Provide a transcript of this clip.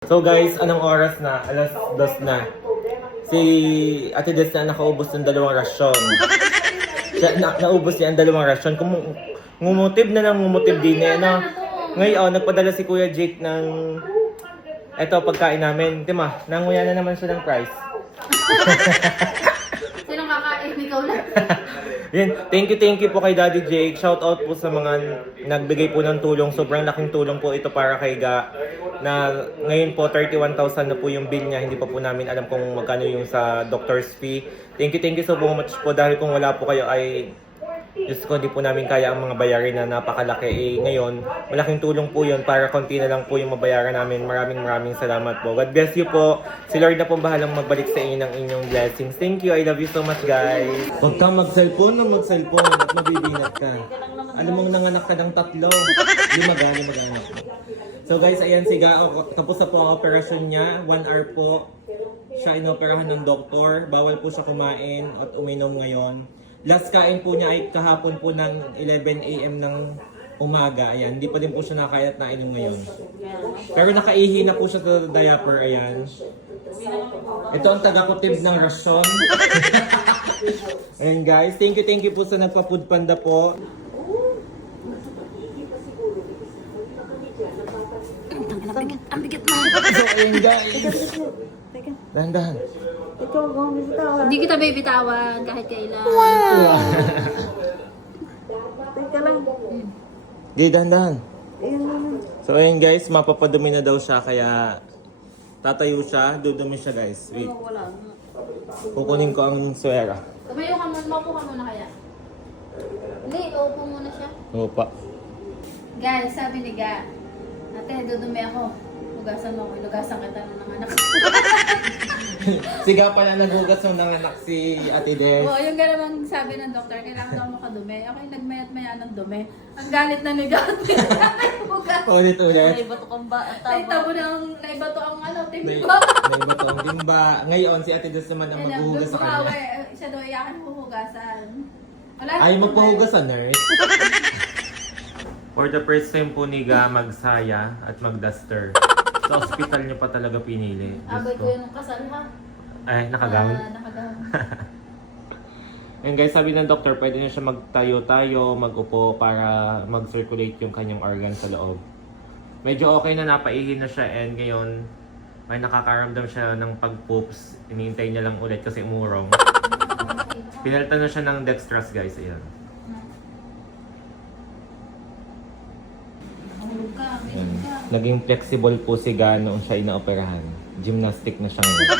So guys, anong oras na? Alas 2 na. Si Ate Des na nakaubos ng 2 rasyon. Naubos niya ang 2 rasyon. Ngumutib na lang, ngumutib din eh. No? Ngayon, nagpadala si Kuya Jake ng eto pagkain namin. Tima, nanguya na naman siya ng price. Sinong kakain? Ikaw lang. Yan. Thank you po kay Daddy Jake. Shout out po sa mga nagbigay po ng tulong. Sobrang laking tulong po ito para kay Ga. Na ngayon po 31,000 na po yung bill niya. Hindi pa po namin alam kung magkano yung sa doctor's fee. Thank you so much po dahil kung wala po kayo ay Diyos ko, di po namin kaya ang mga bayarin na napakalaki. Ngayon, malaking tulong po yun para konti na lang po yung mabayaran namin. Maraming salamat po. God bless you po. Si Lord na po bahalang magbalik sa inyo ng inyong blessings. Thank you. I love you so much, guys. Huwag kang mag-cellphone at mabibinat ka. Alam mong nanganak ka ng 3. Lima anak mo. So guys, ayan si Gao. Tapos na po ang operasyon niya. 1 hour po siya inoperahan ng doktor. Bawal po siya kumain at uminom ngayon. Last kain po niya ay kahapon po ng 11 AM ng umaga. Ayan, hindi pa din po siya nakaya at nainom ngayon. Pero nakaihi na po siya sa diaper. Ayan. Ito ang taga-kutib ng rasyon. Ayan guys, thank you po sa nagpa-food panda po. Ang bigat mo. So ayan guys. Dahan-dahan. Ikaw ang bitawan. Hindi kita bibitawan kahit kailan. Teka lang. Di, dahan-dahan. Ayan na. So ayan guys, mapapadumi na daw siya kaya tatayo siya, dudumi siya guys. Wait, Wala. kukunin ko ang swera. Tumayo ka muna, maupo ka muna kaya. Hindi, uupo muna siya. Opa. Guys, sabi ni Ga, ate, dudumi ako. Hugasan mo ako, ilugasan kita ng anak. Siga pala nagugas ng nanganak si Ate Des. Oo, yung ganun sabi ng doktor, kailangan daw makadumi. Ako yung nagmayat-maya ng dumi. Ang galit na ni Ga. Hugas. Ulit. Naibato kang ba at Naitabo ng naibato ang ano, timba. Naiba to ang timba. Ngayon si Ate Des naman ang maghuhugas sa kanya. Siya daw iyakan huhugasan. Wala Ay, na- magpahugas sa nurse. For the first time po ni Ga magsaya at magduster. Sa hospital niyo pa talaga pinili. Abay ko yung kasal ha. Ay, nakagown. Nakagawn. And guys, sabi ng doktor, pwede na siya magtayo-tayo, mag-upo para mag-circulate yung kanyang organ sa loob. Medyo okay na, napaihin na siya and ngayon may nakakaramdam siya ng pag-poops. Iniintay niya lang ulit kasi umurong. Pinalitan na siya ng dextrose guys, ayan. Mahulog ka, Ayan. mahulog ka. Naging flexible po si Ga noong siya inaoperahan. Gymnastic na siya ngayon.